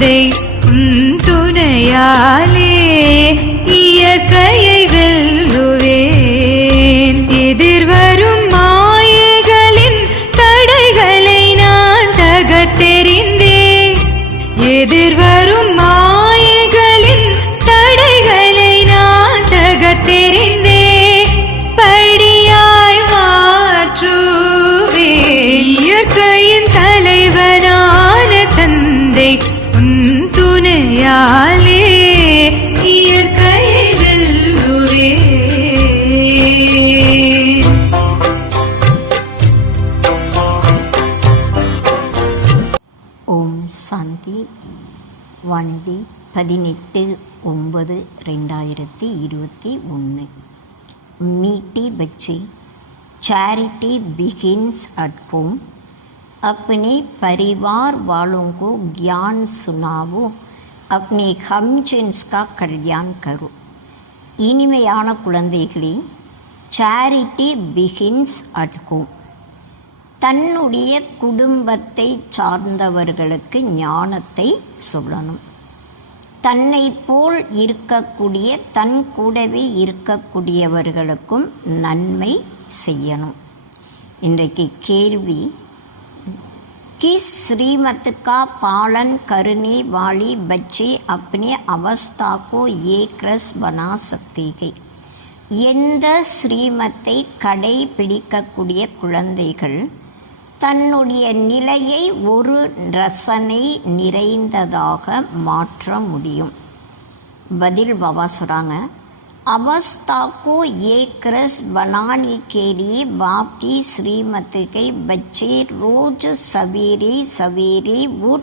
தந்தை உன் துணையாலே இயற்கையை வெல்லுவேன். எதிர்வரும் மாயைகளின் தடைகளை நான் தகர்த்தெறிந்தேன். எதிர்வரும் மாயைகளின் தடைகளை நான் தகர்த்தெறிந்தேன். படியாய் மாற்றுவே இயற்கையின் தலைவனான தந்தை உன் துணையாலே இயற்கையை வெல்லுவேன். ஓம் சாந்தி. வானதி 18/9/2021. मीठी बच्चे, चैरिटी बिगिन्स एट होम. अपने परिवार वालों को ज्ञान सुनाओ. अपने हमजिन्स का कल्याण करो. இனிமையான குழந்தைகளே, சேரிட்டி பிகின்ஸ் அட் ஹோம். தன்னுடைய குடும்பத்தை சார்ந்தவர்களுக்கு ஞானத்தை சொல்லணும். தன்னை போல் இருக்கக்கூடிய, தன் கூடவே இருக்கக்கூடியவர்களுக்கும் நன்மை செய்யணும். இன்றைக்கு கேள்வி, किस श्रीमत का पालन करने वाली बच्चे अपने अवस्था को एक रस बना सकते हैं. எந்த ஸ்ரீமத்தை கடைபிடிக்கக்கூடிய குழந்தைகள் தன்னுடைய நிலையை ஒரு ரசனை நிறைந்ததாக மாற்ற முடியும்? பதில் பாபா சொல்கிறாங்க, अवस्था को एक रस बनाने के लिए बाप की श्रीमत के बच्चे रोज सवेरे सवेरे उठ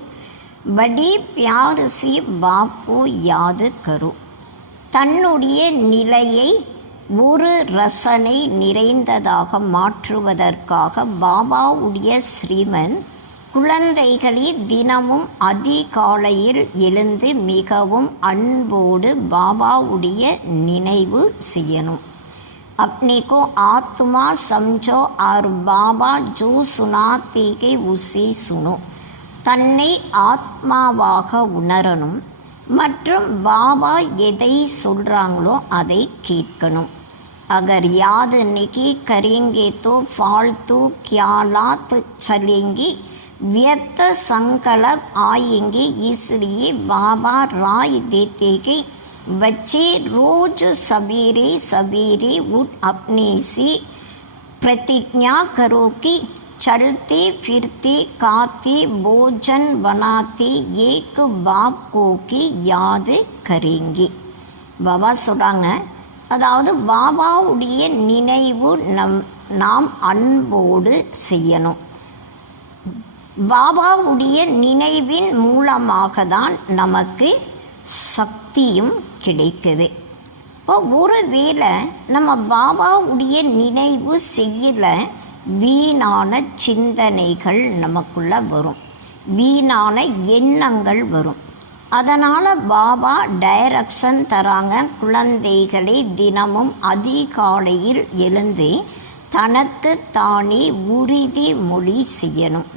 बड़ी प्यार से बाप को याद करो. தன்னுடைய நிலையை ஒரு ரசனை நிறைந்ததாக மாற்றுவதற்காக பாபாவுடைய ஸ்ரீமன் குழந்தைகளை தினமும் அதிகாலையில் எழுந்து மிகவும் அன்போடு பாபாவுடைய நினைவு செய்யணும். अपने को आत्मा समझो और बाबा जो सुनाते हैं उसे सुनो. தன்னை ஆத்மாவாக உணரணும் மற்றும் பாபா எதை சொல்கிறாங்களோ அதை கேட்கணும். अगर याद नहीं करेंगे तो फालतू ख्यालात चलेंगे, व्यर्थ संकल्प आएंगे. इसलिए बाबा राय देते कि बच्चे रोज सवेरे सवेरे उठ अपने से प्रतिज्ञा करो कि चलते फिरते खाते भोजन बनाते एक बाप को की याद करेंगे. பாபா சொல்கிறாங்க, அதாவது பாபாவுடைய நினைவு நாம் அன்போடு செய்யணும். பாபாவுடைய நினைவின் மூலமாக தான் நமக்கு சக்தியும் கிடைக்குது. இப்போ ஒருவேளை நம்ம பாபாவுடைய நினைவு செய்யல, வீணான சிந்தனைகள் நமக்குள்ள வரும், வீணான எண்ணங்கள் வரும். அதனால் பாபா டைரக்ஷன் தராங்க, குழந்தைகளை தினமும் அதிகாலையில் எழுந்து தனக்கு தானே உறுதிமொழி செய்யணும்.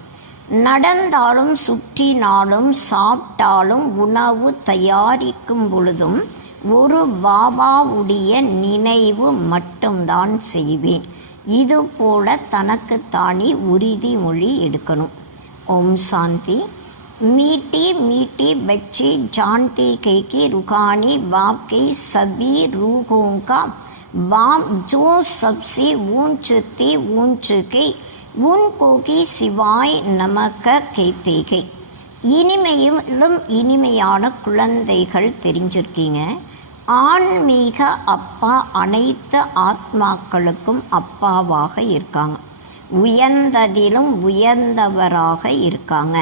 நடந்தாலும் சுற்றினாலும் சாப்பிட்டாலும் உணவு தயாரிக்கும் பொழுதும் ஒரு பாபாவுடைய நினைவு மட்டும்தான் செய்வேன். இதுபோல தனக்குத்தானே உறுதிமொழி எடுக்கணும். ஓம் சாந்தி. मीठे मीठे बच्चे जानते हैं कि रूहानी बाप के सभी रूहों का बाप जो सबसे ऊंचते ऊंच के उनको की सिवाय नमक कहते हैं. இனிமையிலும் இனிமையான குழந்தைகள் தெரிஞ்சிருக்கீங்க. ஆன்மீக அப்பா அனைத்து ஆத்மாக்களுக்கும் அப்பாவாக இருக்காங்க. உயர்ந்ததிலும் உயர்ந்தவராக இருக்காங்க.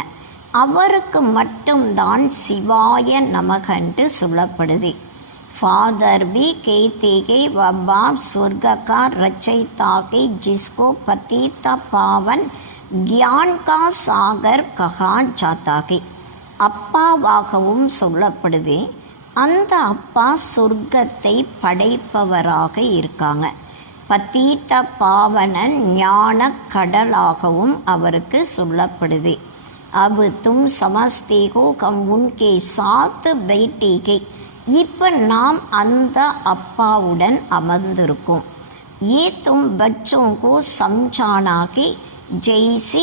அவருக்கு மட்டும்தான் சிவாய நமகன்று சொல்லப்படுது. फादर भी कहते हैं वह बाप स्वर्ग का रचयिता है जिसको पतित पावन ज्ञान का सागर कहा जाता है. அப்பாவாகவும் சொல்லப்படுது. அந்த அப்பா சொர்க்கத்தை படைப்பவராக இருக்காங்க. பதீத்த பாவனன் ஞான கடலாகவும் அவருக்கு சொல்லப்படுது. अब तुम समझते हो हम उनके साथ बैठेगे. இப்போ நாம் அந்த அப்பாவுடன் அமர்ந்திருக்கோம். ये तुम बच्चों को समझाना कि जैसे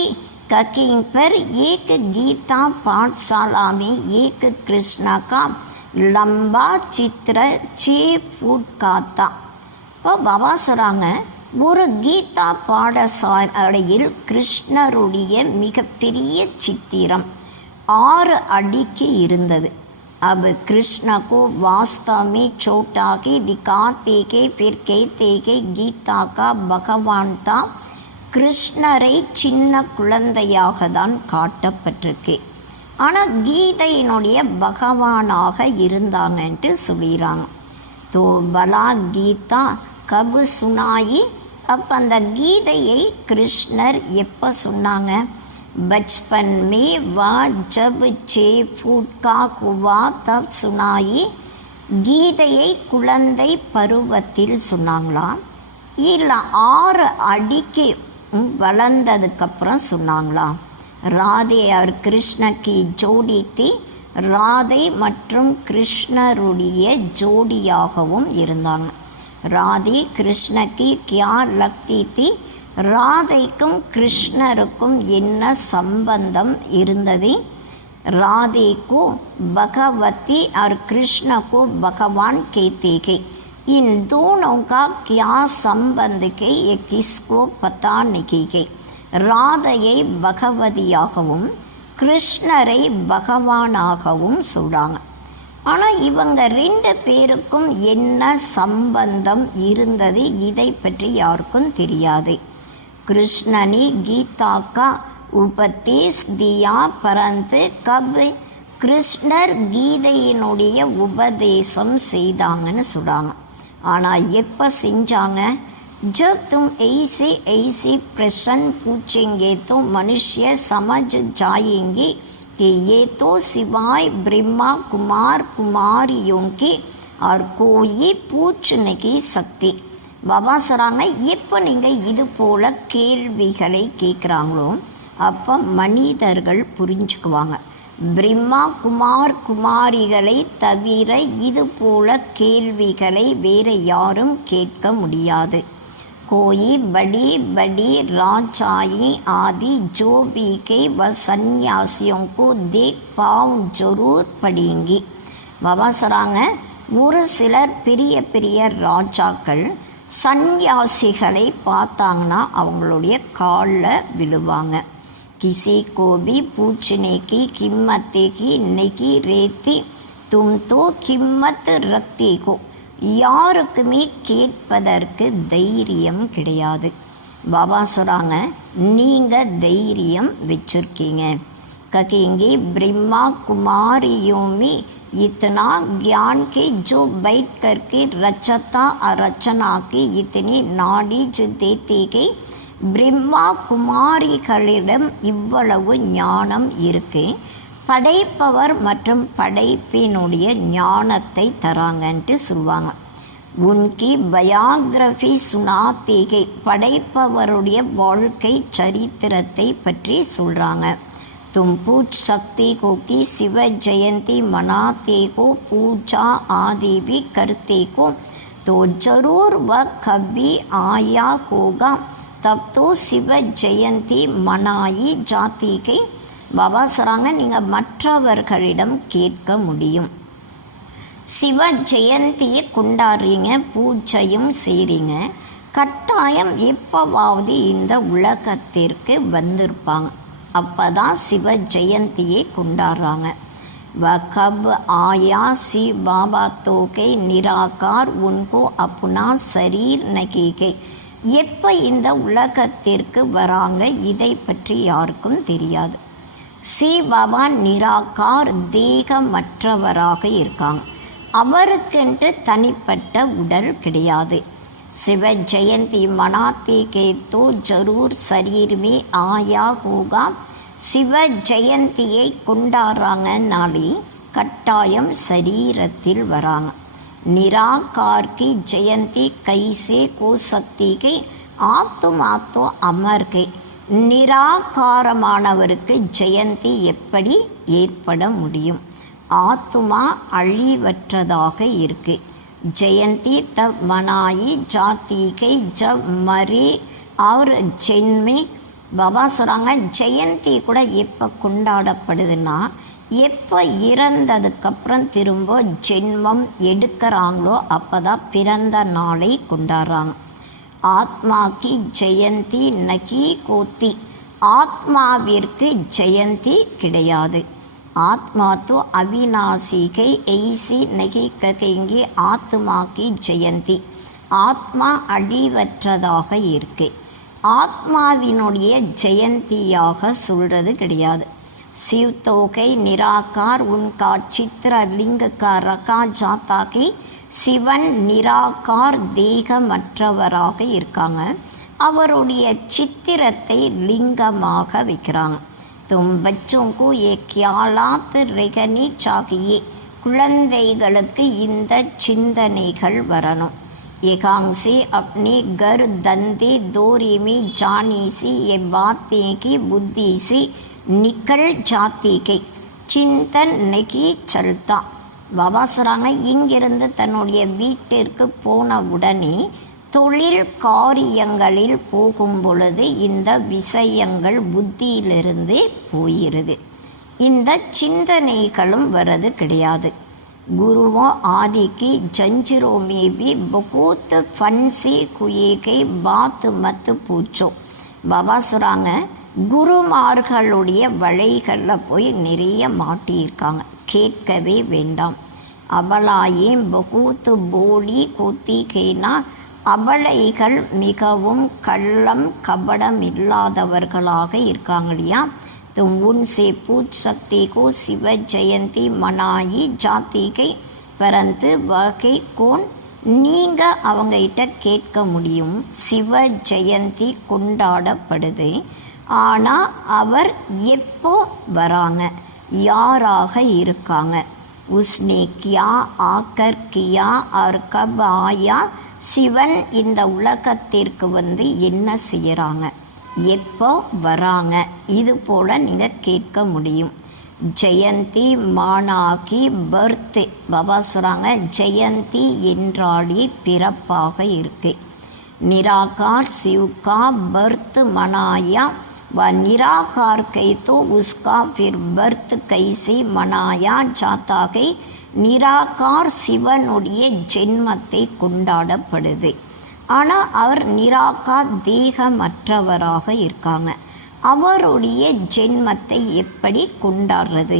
कहीं पर एक गीता पाठशाला में एक कृष्ण का लंबा चित्र 6 फुट का था. இப்போ பாபா சொல்கிறாங்க, ஒரு கீதா பாடசாலையில் கிருஷ்ணருடைய மிகப்பெரிய சித்திரம் 6 அடிக்கு இருந்தது. अब कृष्ण को वास्तव में छोटा के दिखाते के फिर कहते के गीता का भगवान था. கிருஷ்ணரை சின்ன குழந்தையாக தான் காட்டப்பட்டிருக்கு. ஆனால் கீதையினுடைய பகவானாக இருந்தாங்கன்ட்டு சொல்லிடுறாங்க. தோ பலா கீதா கபு சுனாயி. அப்போ அந்த கீதையை கிருஷ்ணர் எப்போ சொன்னாங்க? बचपन में वह जब 6 फुट का हुआ तब सुनाई. கீதையை குழந்தை பருவத்தில் சொன்னாங்களா, இல்லை 6 அடிக்கு வளர்ந்ததுக்கப்புறம் சொன்னாங்களா? ராதே அவர் கிருஷ்ணக்கு ஜோடி தி. ராதை மற்றும் கிருஷ்ணருடைய ஜோடியாகவும் இருந்தாங்க. ராதே கிருஷ்ணக்கு கியா லக்தி தி. ராதைக்கும் கிருஷ்ணருக்கும் என்ன சம்பந்தம் இருந்தது? राधे को भगवती और कृष्ण को भगवान कहते हैं. इन दोनों का क्या संबंध है ये किसको पता नहीं है. ராதையை பகவதியாகவும் கிருஷ்ணரை பகவானாகவும் சொல்கிறாங்க. ஆனால் இவங்க 2 பேருக்கும் என்ன சம்பந்தம் இருந்தது இதை பற்றி யாருக்கும் தெரியாது. कृष्ण ने गीता का उपदेश दिया परंतु कब கிருஷ்ணர் கீதையினுடைய உபதேசம் செய்தாங்கன்னு சொல்கிறாங்க. ஆனால் எப்போ செஞ்சாங்க? जब तुम ऐसे ऐसे प्रश्न पूछेंगे तो मनुष्य समझ जाएंगे कि ये तो सिवाय ब्रह्मा कुमार कुमारियों के और कोई पूछने की शक्ति. பாபா சொல்கிறாங்க, எப்போ நீங்கள் இது போல் கேள்விகளை கேட்குறாங்களோ அப்போ மனிதர்கள் புரிஞ்சுக்குவாங்க. பிரம்மா குமார் குமாரிகளை தவிர இது போல கேள்விகளை வேறு யாரும் கேட்க முடியாது. कोई बड़ी बड़ी राजाई आदि जो भी के व सन्यासियों को देख पाओ जरूर पड़ेंगी. பாபா சொல்கிறாங்க, ஒரு சிலர் பெரிய பெரிய ராஜாக்கள் சந்நியாசிகளை பார்த்தாங்கன்னா அவங்களுடைய காலில் விழுவாங்க. किसी को भी पूछने की कीमत की नहीं रहती. तुम तो कीमत रखते हो. யாருக்குமே கேட்பதற்கு தைரியம் கிடையாது. பாபா சொல்கிறாங்க, நீங்கள் தைரியம் வச்சுருக்கீங்க. कहेंगे ब्रह्मा कुमारियों में इतना ज्ञान के जो बैठ करके रचता रचना के इतनी नॉलेज देते के பிரம்மா குமாரிகளிடம் இவ்வளவு ஞானம் இருக்கு, படைப்பவர் மற்றும் படைப்பினுடைய ஞானத்தை தராங்கன்ட்டு சொல்லுவாங்க. உன்கி பயோகிராஃபி சுனாத்தேகை, படைப்பவருடைய வாழ்க்கை சரித்திரத்தை பற்றி சொல்கிறாங்க. தும் பூஜ் சக்தி கோக்கி சிவ ஜெயந்தி மனாத்தேகோ பூஜா ஆதி भी करते को तो जरूर वह कभी आया होगा तब तो शिव जयंती मनाई जाती है. பாபா சொல்கிறாங்க, நீங்கள் மற்றவர்களிடம் கேட்க முடியும். சிவ ஜெயந்தியை கொண்டாடுறீங்க, பூஜையும் செய்கிறீங்க, கட்டாயம் எப்போவாவது இந்த உலகத்திற்கு வந்திருப்பாங்க. அப்போ தான் சிவ ஜெயந்தியை கொண்டாடுறாங்க. வகப் ஆயா சி பாபா தோகை நிராகார் உன்கோ அப்புனா சரீர் நகிகை. எப்போ இந்த உலகத்திற்கு வராங்க இதை பற்றி யாருக்கும் தெரியாது. சி பாபா நிராகார் தேகமற்றவராக இருக்காங்க. அவருக்கென்று தனிப்பட்ட உடல் கிடையாது. சிவ ஜெயந்தி மனாते के तो जरूर शरीर में आया होगा. சிவ ஜெயந்தியை கொண்டாடுறாங்கனாலே கட்டாயம் சரீரத்தில் வராங்க. निराकार की जयंती कैसे हो सकती है? आत्मा तो अमर है. நிராகாரமானவருக்கு ஜெயந்தி எப்படி ஏற்பட முடியும்? ஆத்மா அழிவற்றதாக இருக்கு. ஜெயந்தி தப் மனாயி ஜாத்திகை ஜப் மரே और ஜென்மே. பாபா சொல்கிறாங்க, ஜெயந்தி கூட எப்போ கொண்டாடப்படுதுன்னா, எப்போ இறந்ததுக்கப்புறம் திரும்ப ஜென்மம் எடுக்கிறாங்களோ அப்போ தான் பிறந்த நாளை கொண்டாடுறாங்க. ஆத்மா கி ஜெயந்தி நகி கோத்தி. ஆத்மாவிற்கு ஜெயந்தி கிடையாது. ஆத்மா तो अविनाशी है, ऐसी नहीं कहेंगे ஆத்மா की ஜெயந்தி. ஆத்மா அழிவற்றதாக இருக்கு. ஆத்மாவினுடைய ஜெயந்தியாக சொல்கிறது கிடையாது. शिव तो के निराकार उनका चित्र लिंग का रखा जाता कि சிவன் நிராகார் தேகமற்றவராக இருக்காங்க. அவருடைய சித்திரத்தை லிங்கமாக வைக்கிறாங்க. तुम बच्चों को ये ख्यालात रखनी चाहिए. குழந்தைகளுக்கு இந்த சிந்தனைகள் வரணும். एकांशी अपने घर धंधे दौरे में जाने से ये बातें की बुद्धि से निकल जाती के चिंतन नहीं चलता. பாபா சொல்கிறாங்க, இங்கிருந்து தன்னுடைய வீட்டிற்கு போன உடனே தொழில் காரியங்களில் போகும் பொழுது இந்த விஷயங்கள் புத்தியிலிருந்து போயிடுது. இந்த சிந்தனைகளும் வர்றது கிடையாது. गुरुओं आदि की जंजीरों में भी बहुत फंसी कुए के बात मत पूछो. பாபா சொல்கிறாங்க, குருமார்களுடைய வழிகளில் போய் நிறைய மாட்டியிருக்காங்க, கேட்கவே வேண்டாம். அபலாயே பகூத் போலி கோத்தி கேனா. அபலைகள் மிகவும் கள்ளம் கபடம் இல்லாதவர்களாக இருக்காங்க இல்லையா. तुम उनसे पूछ सकते को शिव जयंती मनाई जाती गई परंतु वह कौन. நீங்கள் அவங்ககிட்ட கேட்க முடியும், சிவ ஜெயந்தி கொண்டாடப்படுது, ஆனால் அவர் எப்போ வராங்க, யாராக இருக்காங்க. உஸ்னே கியா ஆக்கர் கியா और कब आया. சிவன் இந்த உலகத்திற்கு வந்து என்ன செய்கிறாங்க, எப்போ வராங்க, இது போல் நீங்கள் கேட்க முடியும். ஜெயந்தி மானாகி பர்த். பாபா சொல்கிறாங்க, ஜெயந்தி என்றாலே பிறப்பாக இருக்கு. निराकार शिव का बर्थ मनाया व निराकार कहे तो उसका फिर बर्थ कैसे मनाया जाता है. நிராகார் சிவனுடைய ஜென்மத்தை கொண்டாடப்படுது, ஆனால் அவர் நிராகார் தேகமற்றவராக இருக்காங்க. அவருடைய ஜென்மத்தை எப்படி கொண்டாடுறது.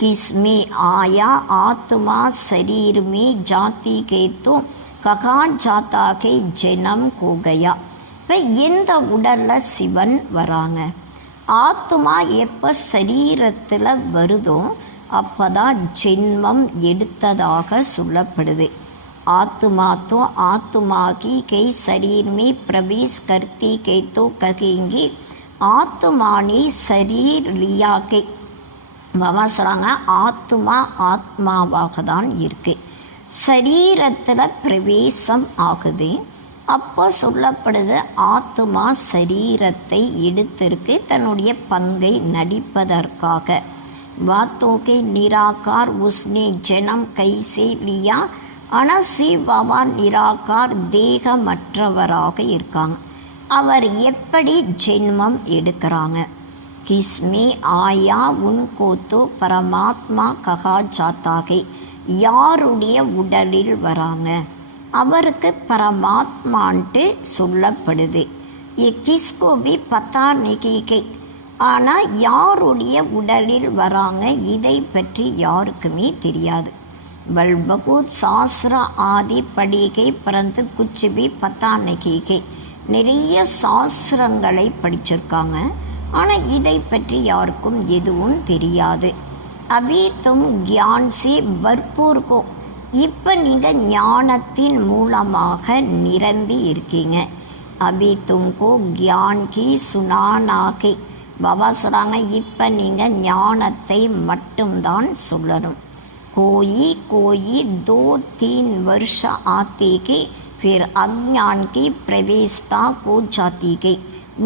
கிஸ்மே ஆயா ஆத்மா शरीर में जाति के तो कहा जाता है जन्म हो गया. இப்போ எந்த உடலில் சிவன் வராங்க, ஆத்மா எப்போ சரீரத்தில் வருதோ அப்போ தான் ஜென்மம் எடுத்ததாக சொல்லப்படுது. आत्मा तो आत्मा की कई शरीर में प्रवेश करती के तो कहेंगे आत्मा ने शरीर लिया के. பாபா சொல்கிறாங்க, ஆத்மா ஆத்மாவாக தான் இருக்கு, சரீரத்தில் பிரவேசம் ஆகுது. அப்போ சொல்லப்படுது, ஆத்மா சரீரத்தை எடுத்திருக்கு தன்னுடைய பங்கை நடிப்பதற்காக. बातों के निराकार उसने जन्म कैसे लिया. ஆனால் சிவ பாபா நிராகார் தேகமற்றவராக இருக்காங்க. அவர் எப்படி ஜென்மம் எடுக்கிறாங்க. கிஸ்மே ஆயா உன்கோ தோ பரமாத்மா கஹா ஜாத்தா ஹை. யாருடைய உடலில் வராங்க, அவருக்கு பரமாத்மான்ட்டு சொல்லப்படுது. ये किसको भी पता नहीं है. ஆனால் யாருடைய உடலில் வராங்க இதை பற்றி யாருக்குமே தெரியாது. बल बहुत शास्त्र आदि पढ़ी गई परंतु कुछ भी पता नहीं है. நிறைய சாஸ்திரங்களை படிச்சிருக்காங்க, ஆனால் இதை பற்றி யாருக்கும் எதுவும் தெரியாது. अभी तुम ज्ञान से भरपूर को. இப்போ நீங்கள் ஞானத்தின் மூலமாக நிரம்பி இருக்கீங்க. अभी तुमको ज्ञान की सुनाना है. பாபா சொல்கிறாங்க, இப்போ நீங்கள் ஞானத்தை மட்டும்தான் சொல்லணும். कोई कोई 2-3 वर्ष आते के फिर अज्ञान की प्रवेशता हो जाती है.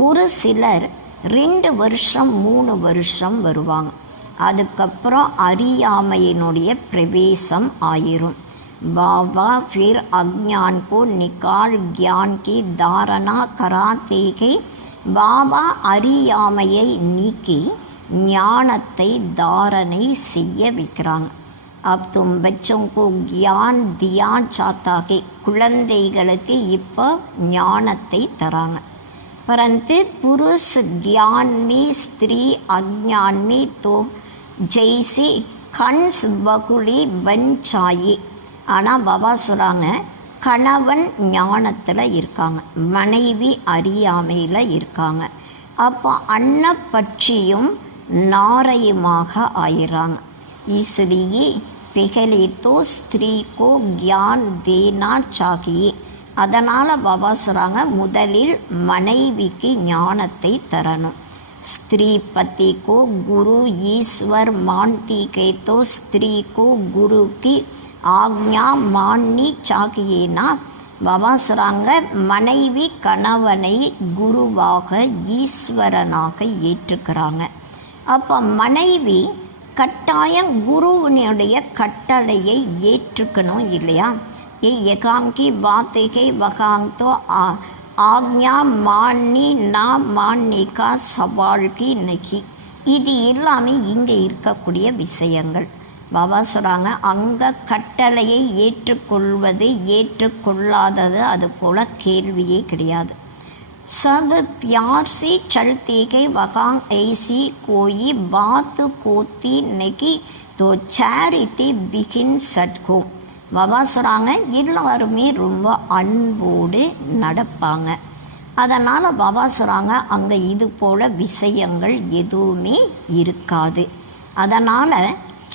ஒரு சிலர் 2 வருஷம் 3 வருஷம் வருவாங்க. அதுக்கப்புறம் அறியாமையினுடைய பிரவேசம் ஆயிரும். बाबा फिर अज्ञान को निकाल ज्ञान की धारणा कराते हैं. பாபா அறியாமையை நீக்கி ஞானத்தை தாரணை செய்ய வைக்கிறாங்க. अब तुम बच्चों को ज्ञान दिया जाता है. குழந்தைகளுக்கு இப்போ ஞானத்தை தராங்க. परंतु पुरुष ज्ञान में स्त्री अज्ञान में तो जैसे कंस बकुली बन चाहिए. ஆனால் பாபா சொல்கிறாங்க, கணவன் ஞானத்தில் இருக்காங்க, மனைவி அறியாமையில் இருக்காங்க. அப்போ அன்னப்பட்சியும் நாரையுமாக ஆயிடுறாங்க. इसलिए पहले तो स्त्री को ज्ञान देना चाहिए. அதனால் பாபா சொல்கிறாங்க, முதலில் மனைவிக்கு ஞானத்தை தரணும். स्त्री पति को गुरु ईश्वर मानती है तो स्त्री को गुरु की ஆக்ஞா மான்னி சாகியேனா. பாபா சொல்கிறாங்க, மனைவி கணவனை குருவாக ஈஸ்வரனாக ஏற்றுக்கிறாங்க. அப்போ மனைவி கட்டாயம் குருவினுடைய கட்டளையை ஏற்றுக்கணும் இல்லையா? ये यकाम की बातें के वकाम तो आज्ञा माननी ना मानने का सवाल की नहीं. இது எல்லாமே இங்கே இருக்கக்கூடிய விஷயங்கள். பாபா சொல்கிறாங்க, அங்கே கட்டளையை ஏற்றுக்கொள்வது ஏற்றுக்கொள்ளாதது அது போல் கேள்வியே கிடையாது. सब प्यार से चलते के वहाँ ऐसी कोई बात होती नहीं तो charity begins at home. Baba சொல்கிறாங்க, எல்லாருமே ரொம்ப அன்போடு நடப்பாங்க. அதனால் பாபா சொல்கிறாங்க, அங்கே இது போல் விஷயங்கள் எதுவுமே இருக்காது. அதனால்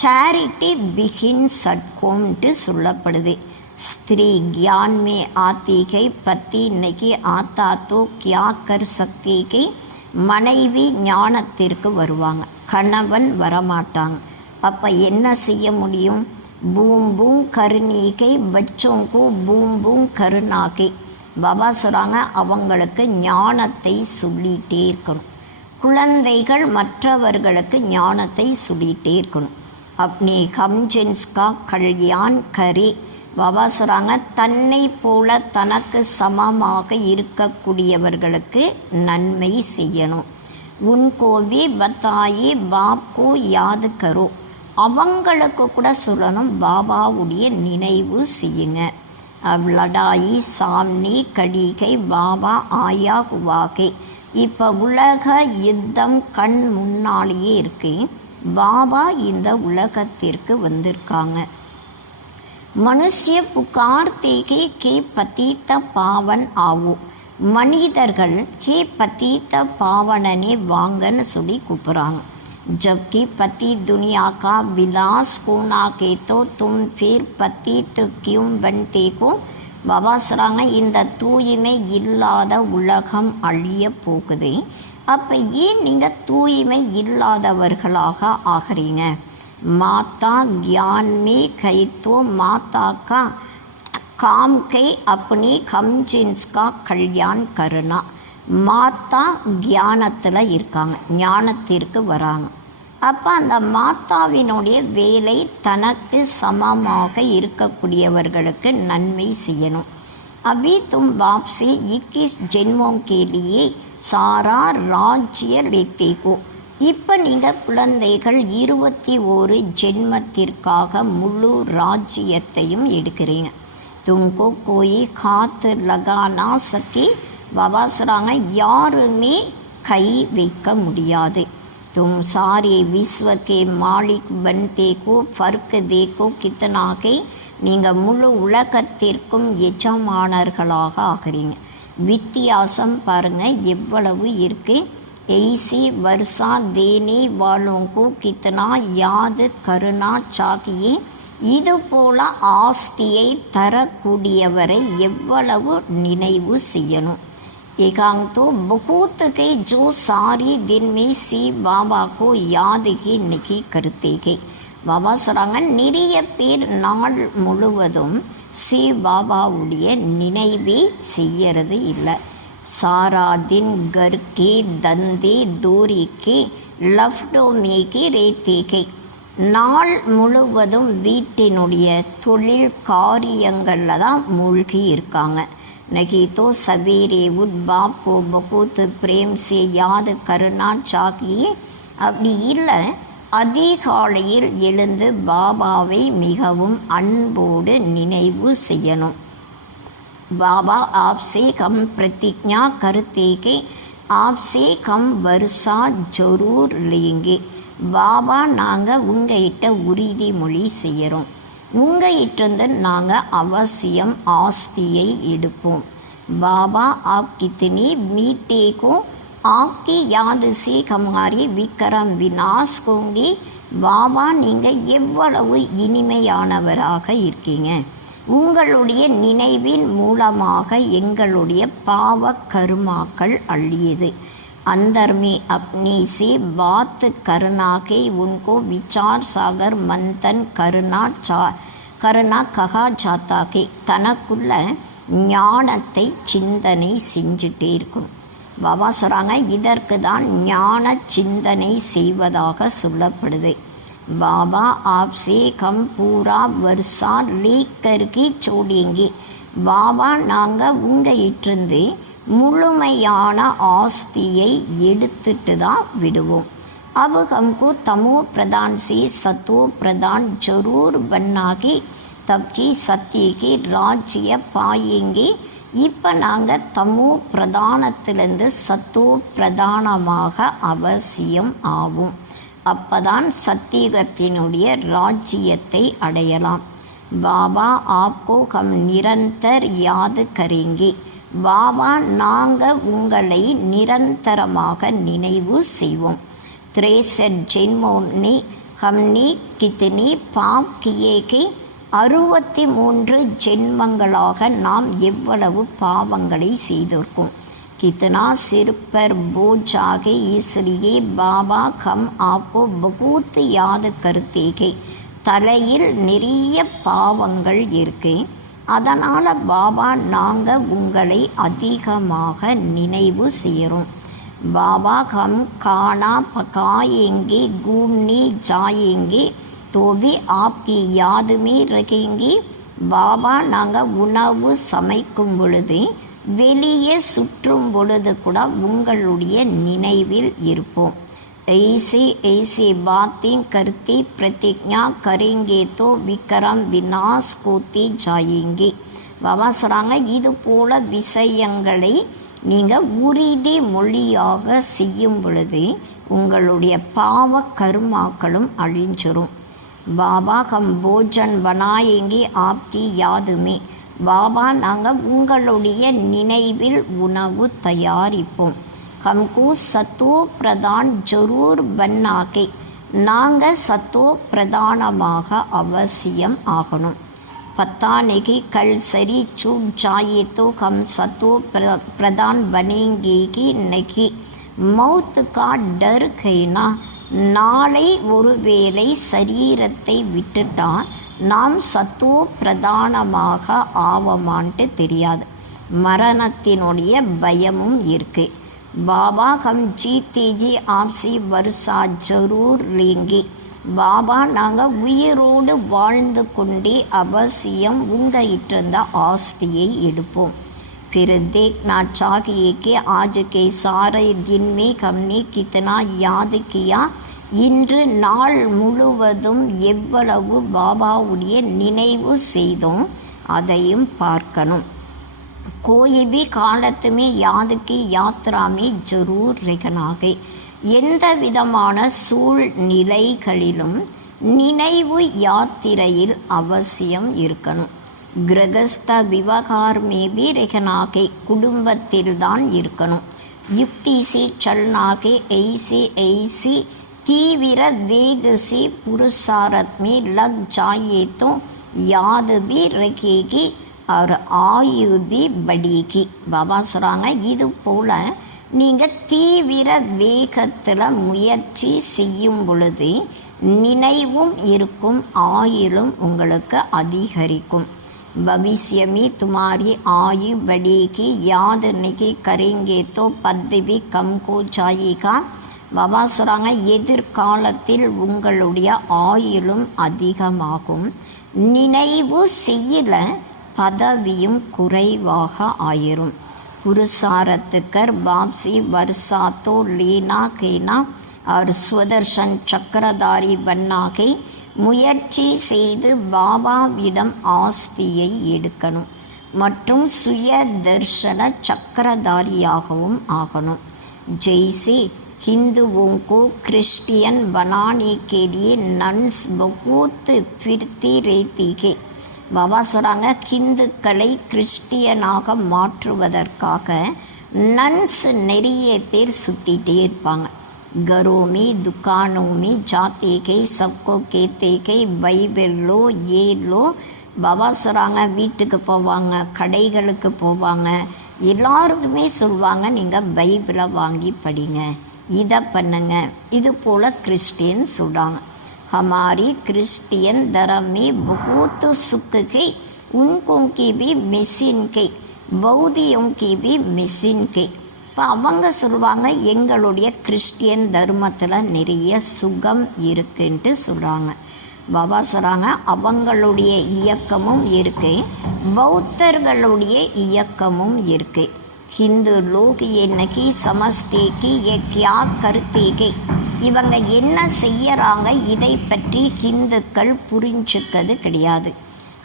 चैरिटी बिगिन्स एट होम्ட்டு சொல்லப்படுது. स्त्री ज्ञान में आती है, पति नहीं आता तो क्या कर सकती है. மனைவி ஞானத்திற்கு வருவாங்க, கணவன் வரமாட்டாங்க. அப்போ என்ன செய்ய முடியும்? பூம் பூம் கருணீகை பச்சோங்கு பூம் பூம் கருணாகை. பாபா சொல்கிறாங்க, அவங்களுக்கு ஞானத்தை சொல்லிகிட்டே இருக்கணும். குழந்தைகள் மற்றவர்களுக்கு ஞானத்தை சொல்லிகிட்டே இருக்கணும். अपने हम जिन्स का कल्याण करे. பாபா சொல்கிறாங்க, தன்னை போல தனக்கு சமமாக இருக்கக்கூடியவர்களுக்கு நன்மை செய்யணும். உன்கோ भी बताइए बाप को याद करो. அவங்களுக்கு கூட சொல்லணும், பாபாவுடைய நினைவு செய்யுங்க. अब लड़ाई सामने खड़ी है बाबा आया हुआ है. இப்போ உலக யுத்தம் கண் முன்னாலேயே இருக்கு, பாபா இந்த உலகத்திற்கு வந்திருக்காங்க. மனுஷ்ய புகார்த்தே கே பதீத்த பாவன் ஆவோ. மனிதர்கள் ஹே பதீத்த பாவனனே வாங்கன்னு சொல்லி கூப்பிட்றாங்க. जबकि पति दुनिया का विलास होना के तो तुम फिर पतित क्यों बनते को. பாபா சொல்கிறாங்க, இந்த தூய்மை இல்லாத உலகம் அழிய போகுது. அப்போ ஏன் நீங்கள் தூய்மை இல்லாதவர்களாக ஆகிறீங்க? மாதா ज्ञान में गई तो माता का काम के अपनी हम जिन्स का कल्याण करना. மாதா ஞானத்தில் இருக்காங்க, ஞானத்திற்கு வராங்க. அப்போ அந்த மாதாவினுடைய வேலை தனக்கு சமமாக இருக்கக்கூடியவர்களுக்கு நன்மை செய்யணும். अभी तुम बाप से 21 जन्मों के लिए सारा राज्य लेते हो. இப்போ நீங்கள் குழந்தைகள் 21 ஜென்மத்திற்காக முழு ராஜ்யத்தையும் எடுக்கிறீங்க. तुमको कोई हाथ लगा ना सके. பாபா சொல்கிறாங்க, யாருமே கை வைக்க முடியாது. तुम सारे विश्व के मालिक बनते को फर्क देखो कितना है. நீங்கள் முழு உலகத்திற்கும் எஜமானர்களாக ஆகிறீங்க. வித்தியாசம் பாருங்கள் எவ்வளவு இருக்குது. ऐसी वर्षा देने वालों को कितना याद करना चाहिए. இது போல ஆஸ்தியை தரக்கூடியவரை எவ்வளவு நினைவு செய்யணும். एकांत तो बहुत के जो सारी दिन में सी बाबा को याद ही नहीं करते हैं. பாபா சொல்கிறாங்க, நிறைய பேர் நாள் முழுவதும் சி பாபாவுடைய நினைவே செய்யறது இல்லை. सारा दिन घर के धंधे दूरी के लफ्डों में की रेती के நாள் முழுவதும் வீட்டினுடைய தொழில் காரியங்களில் தான் மூழ்கி இருக்காங்க. नहीं तो सवेरे उठ बाप को बहुत प्रेम से याद करना चाहिए. அப்படி இல்லை, அதிகாலையில் எழுந்து பாபாவை மிகவும் அன்போடு நினைவு செய்யணும். बाबा आपसे हम प्रतिज्ञा करते कि आपसे हम वर्षा जरूर लेंगे. பாபா நாங்கள் உங்ககிட்ட உறுதிமொழி செய்கிறோம், உங்ககிட்ட நாங்கள் அவசியம் ஆஸ்தியை எடுப்போம். பாபா आप कितनी मीठे को आपकी याद से हमारी विक्रम विनाश होंगे. பாபா நீங்கள் எவ்வளவு இனிமையானவராக இருக்கீங்க. உங்களுடைய நினைவின் மூலமாக எங்களுடைய பாவ கருமாக்கள் அழியது. अंदर में अपने से बात करना के उनको विचार सागर मंथन करना कहा जाता के தனக்குள்ள ஞானத்தை சிந்தனை செஞ்சுட்டே இருக்கும். பாபா சொல்கிறாங்க, இதற்கு தான் ஞான சிந்தனை செய்வதாக சொல்லப்படுது. பாபா आपसे हम पूरा वर्षा लेकर के छोड़ेंगे. பாபா நாங்கள் உங்ககிட்டருந்து முழுமையான ஆஸ்தியை எடுத்துட்டு தான் விடுவோம். अब हमको तमो प्रधान से सतो प्रधान जरूर बनना के तब की सत्य के राज्य पाएंगे. இப்போ நாங்கள் தமோ பிரதானத்திலிருந்து சத்தோ பிரதானமாக அவசியம் ஆகும். அப்பதான் சத்தியகத்தினுடைய ராஜ்யத்தை அடையலாம். பாபா आपको हम निरंतर याद करेंगे. பாபா நாங்கள் உங்களை நிரந்தரமாக நினைவு செய்வோம். 63 जन्मों ने हमने कितने पाप किए कि 63 ஜென்மங்களாக நாம் எவ்வளவு பாவங்களை செய்திருக்கோம். कितना सिर पर बोझ आ गए, इसलिए बाबा हम आपको बहुत याद करते हैं. தலையில் நிறைய பாவங்கள் இருக்கு, அதனால் பாபா நாங்கள் உங்களை அதிகமாக நினைவு செய்கிறோம். பாபா हम खाना पकाएंगे घूमने जाएंगे तो भी आपकी याद में रहेंगे. பாபா நாங்கள் உணவு சமைக்கும் பொழுது வெளியே சுற்றும் பொழுது கூட உங்களுடைய நினைவில் இருப்போம். ऐसे ऐसे बातें करते प्रतिज्ञा करेंगे तो विक्रम विनाश होते जाएंगे. பாபா சொல்கிறாங்க, இது போல விஷயங்களை நீங்கள் உறுதி மொழியாக செய்யும் பொழுது உங்களுடைய பாவ கர்மாக்களும் அழிஞ்சிரும். பாபா हम भोजन बनाएंगे आपकी याद में. பாபா நாங்கள் உங்களுடைய நினைவில் உணவு தயாரிப்போம். हमको सतो प्रधान जरूर बनना के நாங்கள் சத்தோ பிரதானமாக அவசியம் ஆகணும். पता नहीं कल सरी छूट जाए तो हम सतो प्रधान बनेंगे कि नहीं. मौत का डर है ना. நாளை ஒருவேளை சரீரத்தை விட்டுட்டா நாம் சத்தோ பிரதானமாக ஆவமான்ட்டு தெரியாது. மரணத்தினுடைய பயமும் இருக்கு. பாபா हम जीते जी आपसे वर्षा जरूर लेंगे. பாபா நாங்கள் உயிரோடு வாழ்ந்து கொண்டே அவசியம் உங்ககிட்ட இருந்த ஆஸ்தியை எடுப்போம். फिर देखना चाहिए कि आज के सारे दिन में हमने कितना याद किया. இன்று நாள் முழுவதும் எவ்வளவு பாபாவுடைய நினைவு செய்தோம் அதையும் பார்க்கணும். कोई भी कालत में याद की यात्रा में जरूर रहना है. எந்த விதமான சூழ்நிலைகளிலும் நினைவு யாத்திரையில் அவசியம் இருக்கணும். கிரகஸ்த விவகார் में भी रहना है. குடும்பத்தில் தான் இருக்கணும். युक्ति से चलना है. ऐसे ऐसी तीव्र वेग से पुरुषार्थ में लग जाए तो याद भी रखेगी और आयु भी बढ़ेगी. பாபா சொல்கிறாங்க, இது போல் நீங்கள் தீவிர வேகத்தில் முயற்சி செய்யும் பொழுது நினைவும் இருக்கும், ஆயுளும் உங்களுக்கு அதிகரிக்கும். भविष्य में तुम्हारी आयु बढ़ेगी, याद नहीं करेंगे तो पदवी कम हो जाएगा. பாபா சொல்கிறாங்க, எதிர்காலத்தில் உங்களுடைய ஆயுளும் அதிகமாகும், நினைவு செய்யல பதவியும் குறைவாக ஆயிரும். पुरुषारत बाप से वर्षा तो लेना कहना और सुदर्शन चक्रधारी बनना के முயற்சி செய்து பாபாவிடம் ஆஸ்தியை எடுக்கணும் மற்றும் சுய தர்ஷன சக்கரதாரியாகவும் ஆகணும். जैसे हिंदुओं को क्रिश्चियन बनाने के लिए नन्स बहुत फिरती रहती है. பாபா சொல்கிறாங்க, ஹிந்துக்களை கிறிஸ்டியனாக மாற்றுவதற்காக நன்ஸ் நிறைய பேர் சுற்றிகிட்டே இருப்பாங்க. घरों में दुकानों में जाते गए सबको कहते गए பைபிள் लो ये लो. பாபா சொல்கிறாங்க, வீட்டுக்கு போவாங்க, கடைகளுக்கு போவாங்க, எல்லாருக்குமே சொல்லுவாங்க நீங்கள் பைபிளை வாங்கி படிங்க, இதை பண்ணுங்க. இது போல் கிறிஸ்டியன் சொல்கிறாங்க. हमारी क्रिश्चियन धर्म में बहुत सुख है, उनको की भी मिसिन के, பௌதியும் की भी मिसिन के. இப்போ அவங்க சொல்லுவாங்க, எங்களுடைய கிறிஸ்டியன் தர்மத்தில் நிறைய சுகம் இருக்குன்ட்டு சொல்கிறாங்க. பாபா சொல்கிறாங்க, அவங்களுடைய இயக்கமும் இருக்கு, பௌத்தர்களுடைய இயக்கமும் இருக்கு. ஹிந்து லோக் என்னைக்கு சமஸ்தேக்கு ஏ கியா கருத்தேகே, இவங்க என்ன செய்யறாங்க இதை பற்றி ஹிந்துக்கள் புரிஞ்சுக்கிறது கிடையாது.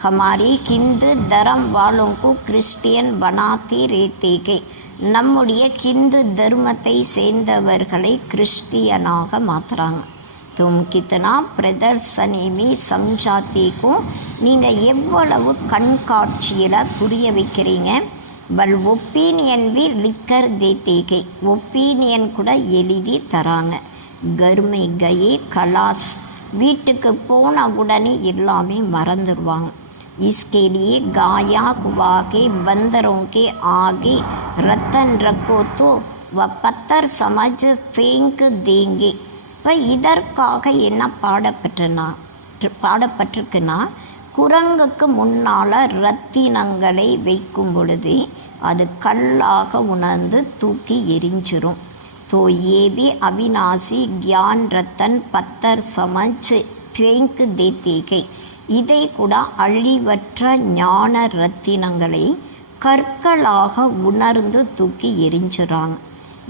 ஹமாரி ஹிந்து தரம் வாலோங்கு கிறிஸ்டியன் பனாத்தி ரேத்தேகே, நம்முடைய ஹிந்து தர்மத்தை சேர்ந்தவர்களை கிறிஸ்டியனாக மாற்றுறாங்க. தும் கித்தனா பிரதர்சனிமி சம்ஜாத்திக்கும், நீங்கள் எவ்வளவு கண்காட்சியில் புரிய வைக்கிறீங்க. பல் ஒப்பீனியன் வி லிக்கர் தேத்தேகே, ஒப்பீனியன் கூட எழுதி தராங்க. கர்மை கயே கலாஸ், வீட்டுக்கு போன உடனே எல்லாமே மறந்துடுவாங்க. इसके लिए गाया कुआ के बंदरों के आगे रतन रखो तो वह पत्थर समझ फेंक देंगे. இப்போ இதற்காக என்ன பாடப்பட்டிருக்குன்னா, குரங்குக்கு முன்னால் ரத்தினங்களை வைக்கும் பொழுது அது கல்லாக உணர்ந்து தூக்கி எரிஞ்சிரும். तो ये भी अविनाशी ज्ञान रतन पत्थर समझ फेंक देते गए. இதை கூட அழிவற்ற ஞான ரத்தினங்களை கற்களாக உணர்ந்து தூக்கி எரிஞ்சுறாங்க.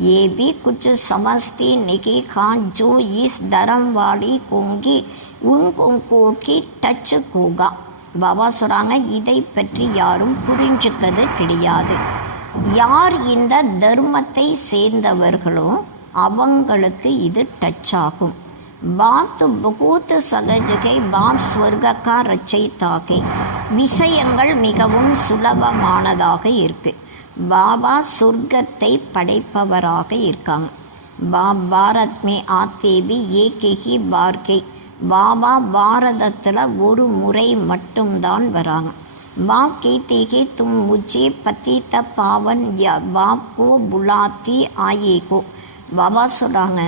ये भी कुछ समझते नहीं खां जो इस धर्म वाली होंगी उनको की टच होगा. பாபா சொல்கிறாங்க, இதை பற்றி யாரும் புரிஞ்சுக்கிறது கிடையாது. யார் இந்த தர்மத்தை சேர்ந்தவர்களோ அவங்களுக்கு இது டச் ஆகும். பாத் பகூத் சகஜகை பாப் ஸ்வர்கக்கா ரச்சைத்தாகை, விஷயங்கள் மிகவும் சுலபமானதாக இருக்கு. பாபா சொர்க்கத்தை படைப்பவராக இருக்காங்க. பாப் பாரத் மே ஆத்தேபி ஏகி பார்கை, பாபா பாரதத்தில் ஒரு முறை மட்டும்தான் வராங்க. बाप कहते हैं तुम मुझे पतित पावन या बाप को बुलाती आए को. பாபா சொல்கிறாங்க,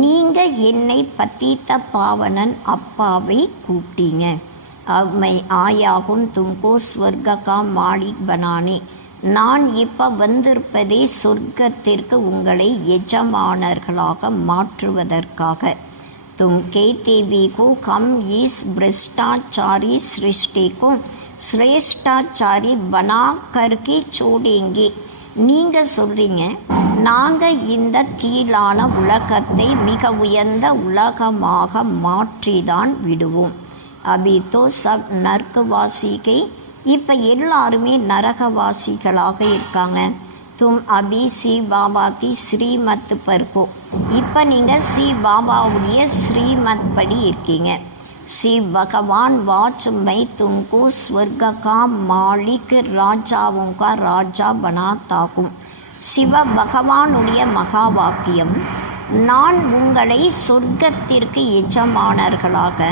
நீங்கள் என்னை பத்தித்த பாவனன் அப்பாவை கூப்பிட்டீங்க. மை ஆயாகும் தும்கோ ஸ்வர்கா மாலிக் பனானே, நான் இப்போ வந்திருப்பதே சொர்க்கத்திற்கு உங்களை எஜமானர்களாக மாற்றுவதற்காக. तुम कहते भी को हम इस भ्रष्टाचारी सृष्टि को श्रेष्ठाचारी बना करके छोड़ेंगे. நீங்கள் சொல்கிறீங்க, நாங்கள் இந்த கீழான உலகத்தை மிக உயர்ந்த உலகமாக மாற்றிதான் விடுவோம். அபி தோ சப் நர்கவாசிகை, இப்போ எல்லாருமே நரகவாசிகளாக இருக்காங்க. தும் அபி சி பாபா கி ஸ்ரீமத் பர்கோ, இப்போ நீங்கள் சி பாபாவுடைய ஸ்ரீமத் படி இருக்கீங்க. शिव भगवान वाच मैं तुमको स्वर्ग का मालिक राजाओं का राजा बनाता हूँ. சிவ பகவானுடைய மகா வாக்கியம், நான் உங்களை சொர்க்கத்திற்கு எஜமானர்களாக